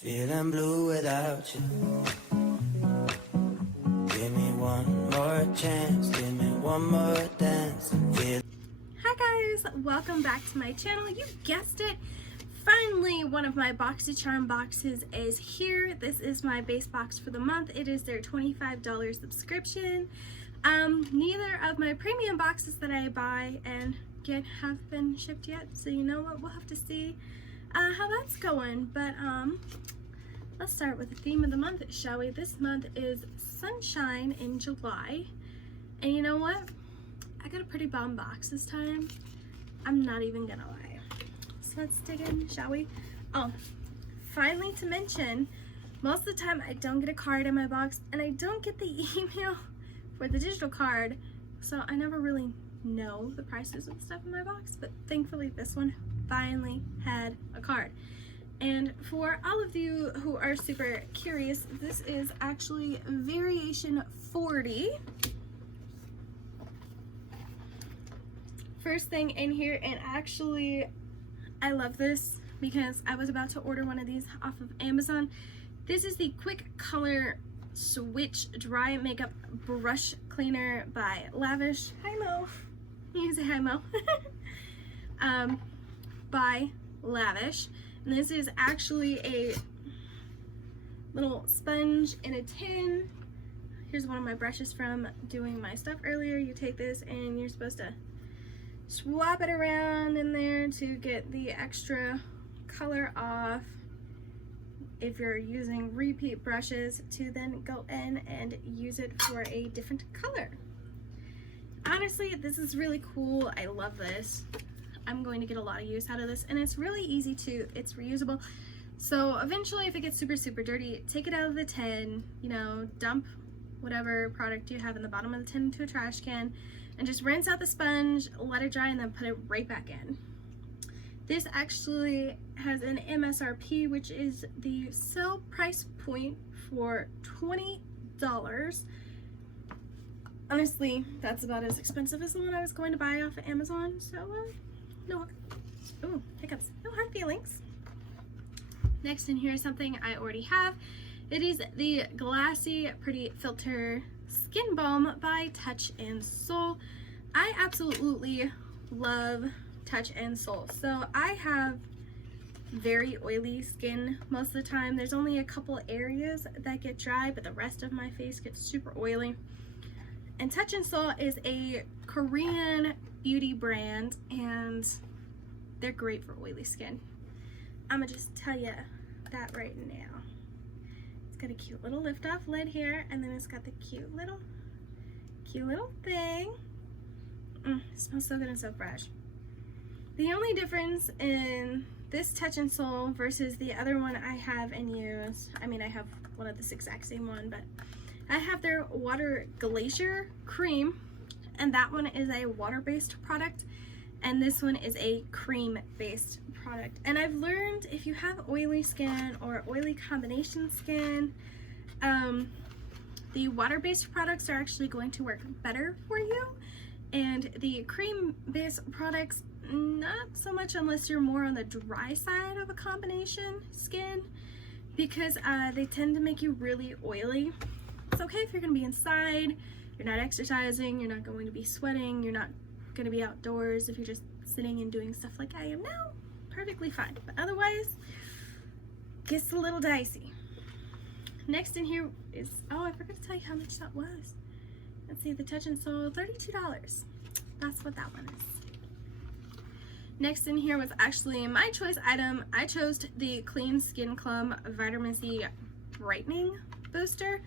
Feeling blue without you. Give me one more chance, give me one more dance. Hi guys, welcome back to my channel. You guessed it. Finally, one of my Boxycharm boxes is here. This is my base box for the month. It is their $25 subscription. Neither of my premium boxes that I buy and get have been shipped yet, so you know what, we'll have to see how that's going. But let's start with the theme of the month, shall we? This month is Sunshine in July, and you know what? I got a pretty bomb box this time. I'm not even gonna lie. So let's dig in, shall we? Oh, finally to mention, most of the time I don't get a card in my box, and I don't get the email for the digital card, so I never really know the prices of the stuff in my box, but thankfully this one finally had a card. And for all of you who are super curious, this is actually variation 40. First thing in here, and actually I love this because I was about to order one of these off of Amazon. This is the Quick Color Switch Dry Makeup Brush Cleaner by Lavish Halo. You can say hi, Mo. By Lavish. And this is actually a little sponge in a tin. Here's one of my brushes from doing my stuff earlier. You take this and you're supposed to swap it around in there to get the extra color off. If you're using repeat brushes, to then go in and use it for a different color. Honestly, this is really cool. I love this. I'm going to get a lot of use out of this, and it's really easy to, it's reusable. So eventually, if it gets super dirty, take it out of the tin, you know, dump whatever product you have in the bottom of the tin into a trash can, and just rinse out the sponge, let it dry, and then put it right back in. This actually has an MSRP, which is the sale price point for $20. Honestly, that's about as expensive as the one I was going to buy off of Amazon, so no, ooh, hiccups, no hard feelings. Next in here is something I already have. It is the Glassy Pretty Filter Skin Balm by Touch and Soul. I absolutely love Touch and Soul. So I have very oily skin most of the time. There's only a couple areas that get dry, but the rest of my face gets super oily. And Touch and Soul is a Korean beauty brand, and they're great for oily skin. I'm gonna just tell you that right now. It's got a cute little lift off lid here, and then it's got the cute little thing. It smells so good and so fresh. The only difference in this Touch and Soul versus the other one I have and use, I mean, I have one of this exact same one, but I have their Water Glacier Cream, and that one is a water-based product, and this one is a cream-based product. And I've learned if you have oily skin or oily combination skin, the water-based products are actually going to work better for you, and the cream-based products, not so much unless you're more on the dry side of a combination skin, because they tend to make you really oily. It's okay if you're going to be inside, you're not exercising, you're not going to be sweating, you're not going to be outdoors. If you're just sitting and doing stuff like I am now, perfectly fine. But otherwise, gets a little dicey. Next in here is, oh, I forgot to tell you how much that was. Let's see, the Touch and Soul, $32. That's what that one is. Next in here was actually my choice item. I chose the Clean Skin Club Vitamin C Brightening Booster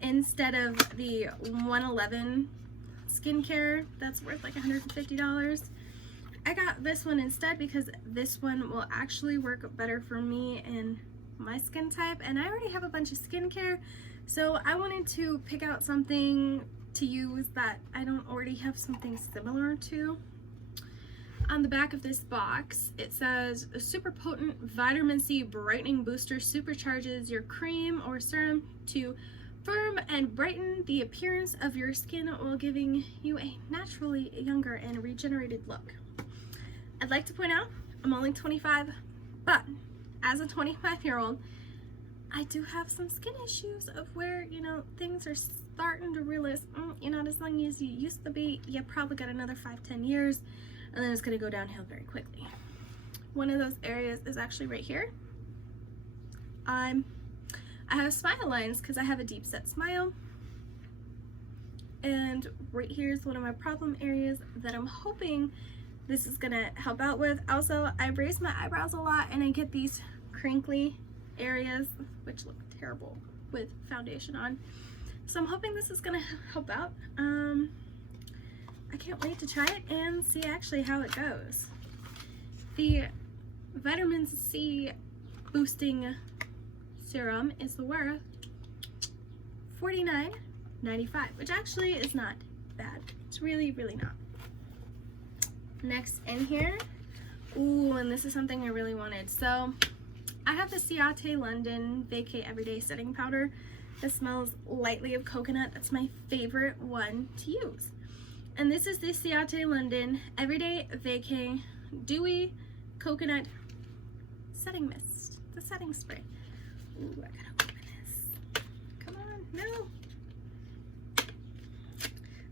instead of the 111 skincare that's worth like $150. I got this one instead because this one will actually work better for me and my skin type, and I already have a bunch of skincare, so I wanted to pick out something to use that I don't already have something similar to. On the back of this box, it says a super potent vitamin C brightening booster supercharges your cream or serum to firm and brighten the appearance of your skin while giving you a naturally younger and regenerated look. I'd like to point out I'm only 25, but as a 25-year-old, I do have some skin issues of where, you know, things are starting to realize, you're not as long as you used to be. You probably got another 5-10 years, and then it's going to go downhill very quickly. One of those areas is actually right here. I have smile lines because I have a deep set smile. And right here is one of my problem areas that I'm hoping this is going to help out with. Also, I raise my eyebrows a lot and I get these crinkly areas, which look terrible with foundation on. So I'm hoping this is gonna help out. I can't wait to try it and see actually how it goes. The vitamin C boosting serum is worth $49.95, which actually is not bad. It's really, really not. Next in here, ooh, and this is something I really wanted. So I have the Ciate London Vacay Everyday Setting Powder that smells lightly of coconut. That's my favorite one to use. And this is the Ciate London Everyday Vacay Dewy Coconut Setting Mist, the setting spray. Ooh, I gotta open this. Come on, no.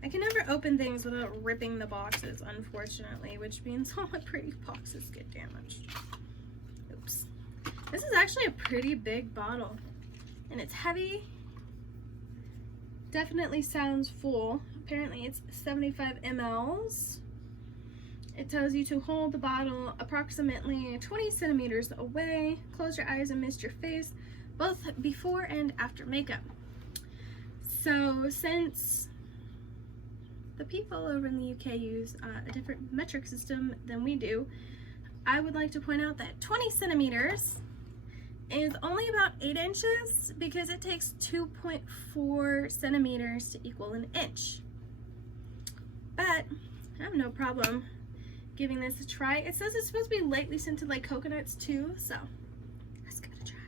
I can never open things without ripping the boxes, unfortunately, which means all my pretty boxes get damaged. Oops. This is actually a pretty big bottle, and it's heavy. Definitely sounds full. Apparently it's 75 mLs. It tells you to hold the bottle approximately 20 centimeters away, close your eyes and mist your face, both before and after makeup. So since the people over in the UK use a different metric system than we do, I would like to point out that 20 centimeters is only about 8 inches because it takes 2.4 centimeters to equal an inch. But I have no problem giving this a try. It says it's supposed to be lightly scented like coconuts too, so let's give it a try.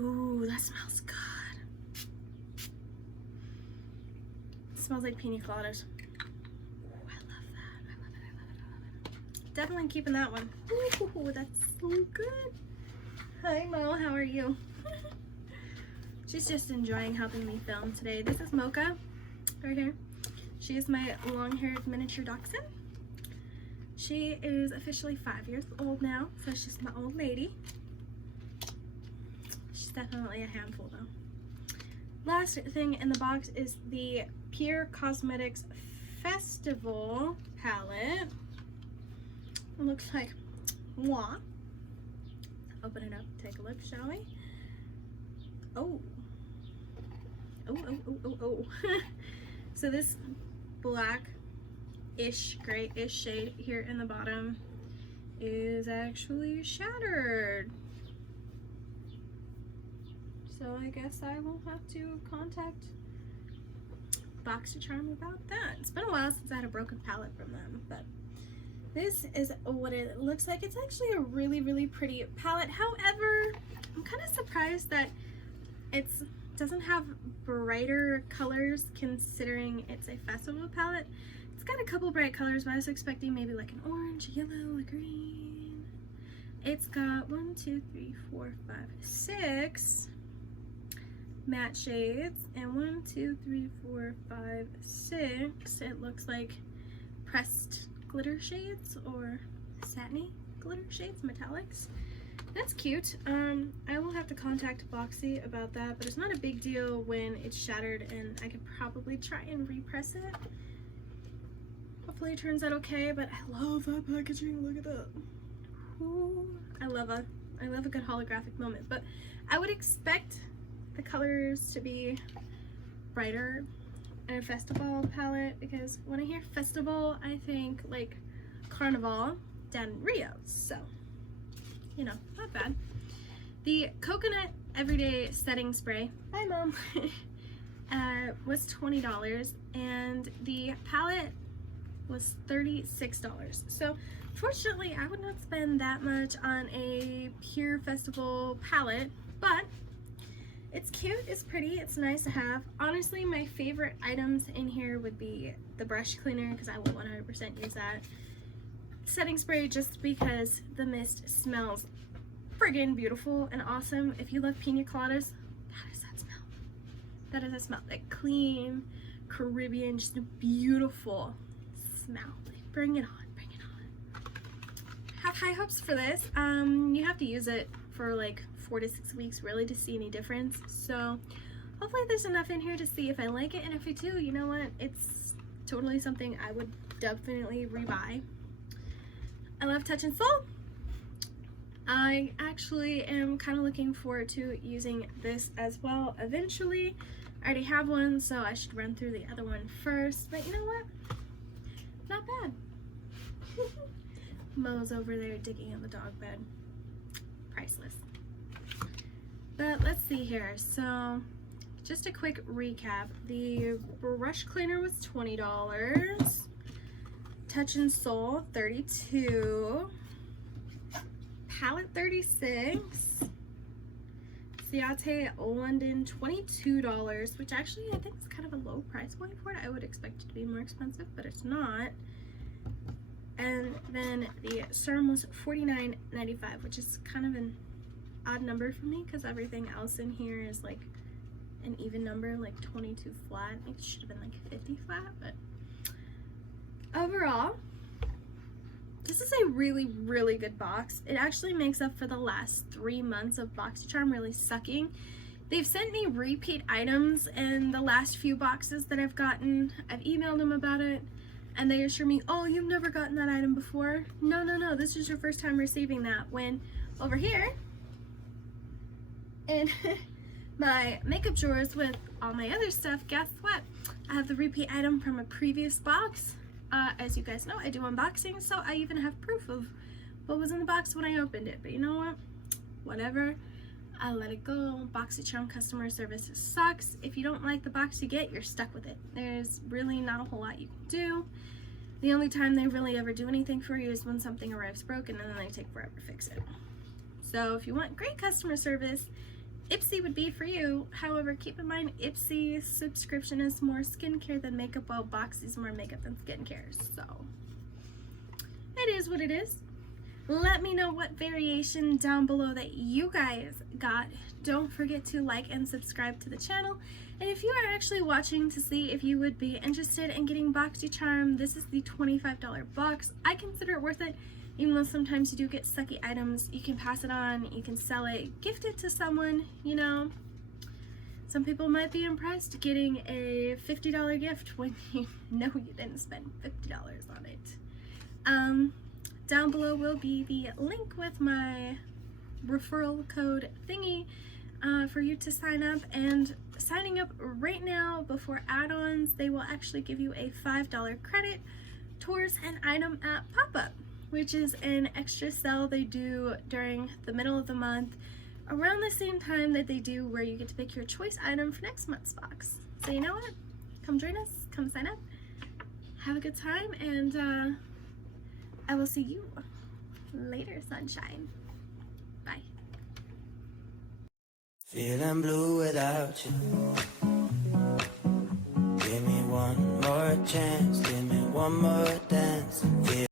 Ooh, that smells good. It smells like pina coladas. Definitely keeping that one. Ooh, that's so good. Hi Mo, how are you? She's just enjoying helping me film today. This is Mocha, right here. She is my long-haired miniature dachshund. She is officially 5 years old now, so she's my old lady. She's definitely a handful though. Last thing in the box is the Pure Cosmetics Festival palette. It looks like moi. Open it up, take a look, shall we? Oh. Oh. So this black-ish, gray-ish shade here in the bottom is actually shattered. So I guess I will have to contact Boxycharm about that. It's been a while since I had a broken palette from them, but this is what it looks like. It's actually a really, really pretty palette. However, I'm kind of surprised that it doesn't have brighter colors considering it's a festival palette. It's got a couple bright colors, but I was expecting maybe like an orange, yellow, a green. It's got 1, 2, 3, 4, 5, 6 matte shades, and 1, 2, 3, 4, 5, 6. It looks like pressed glitter shades or satiny glitter shades, metallics. That's cute. I will have to contact Boxy about that, but it's not a big deal when it's shattered, and I could probably try and repress it. Hopefully it turns out okay, but I love that packaging. Look at that. Ooh, I love a good holographic moment, but I would expect the colors to be brighter in a festival palette, because when I hear festival, I think like Carnival down in Rio, so you know, not bad. The Coconut Everyday Setting Spray, hi Mom, was $20, and the palette was $36. So fortunately, I would not spend that much on a pure festival palette, but it's cute, it's pretty, it's nice to have. Honestly, my favorite items in here would be the brush cleaner, because I will 100% use that. setting spray just because the mist smells friggin' beautiful and awesome. If you love pina coladas, that is that smell. That is a smell. Like clean, Caribbean, just a beautiful smell. Like, bring it on, bring it on. Have high hopes for this. You have to use it for like 4 to 6 weeks really to see any difference. So hopefully there's enough in here to see if I like it, and if I do, you know what? It's totally something I would definitely rebuy. I love Touch and Soul. I actually am kind of looking forward to using this as well eventually. I already have one, so I should run through the other one first, but you know what? Not bad. Mo's over there digging in the dog bed. Priceless. But let's see here. So just a quick recap. The brush cleaner was $20. Touch and Soul, $32. Palette, $36. Ciate London, $22, which actually I think is kind of a low price point for it. I would expect it to be more expensive, but it's not. And then the serum was $49.95, which is kind of an odd number for me because everything else in here is like an even number, like 22 flat. I think it should have been like 50 flat, but overall, this is a really, really good box. It actually makes up for the last 3 months of Boxycharm really sucking. They've sent me repeat items in the last few boxes that I've gotten. I've emailed them about it, and they assure me, oh, you've never gotten that item before. No, no, no, this is your first time receiving that. When over here, in my makeup drawers with all my other stuff, guess what? I have the repeat item from a previous box. As you guys know, I do unboxing, so I even have proof of what was in the box when I opened it. But you know what? Whatever. I let it go. Boxycharm customer service sucks. If you don't like the box you get, you're stuck with it. There's really not a whole lot you can do. The only time they really ever do anything for you is when something arrives broken, and then they take forever to fix it. So if you want great customer service, Ipsy would be for you. However, keep in mind, Ipsy's subscription is more skincare than makeup, while Boxy's more makeup than skincare. So it is what it is. Let me know what variation down below that you guys got. Don't forget to like and subscribe to the channel. And if you are actually watching to see if you would be interested in getting Boxycharm, this is the $25 box. I consider it worth it. Even though sometimes you do get sucky items, you can pass it on, you can sell it, gift it to someone, you know. Some people might be impressed getting a $50 gift when you know you didn't spend $50 on it. Down below will be the link with my referral code thingy for you to sign up. And signing up right now before add-ons, they will actually give you a $5 credit towards an item at pop-up, which is an extra sale they do during the middle of the month, around the same time that they do where you get to pick your choice item for next month's box. So you know what? Come join us, come sign up, have a good time, and I will see you later, sunshine. Bye. Feeling blue without you. Give me one more chance, give me one more dance.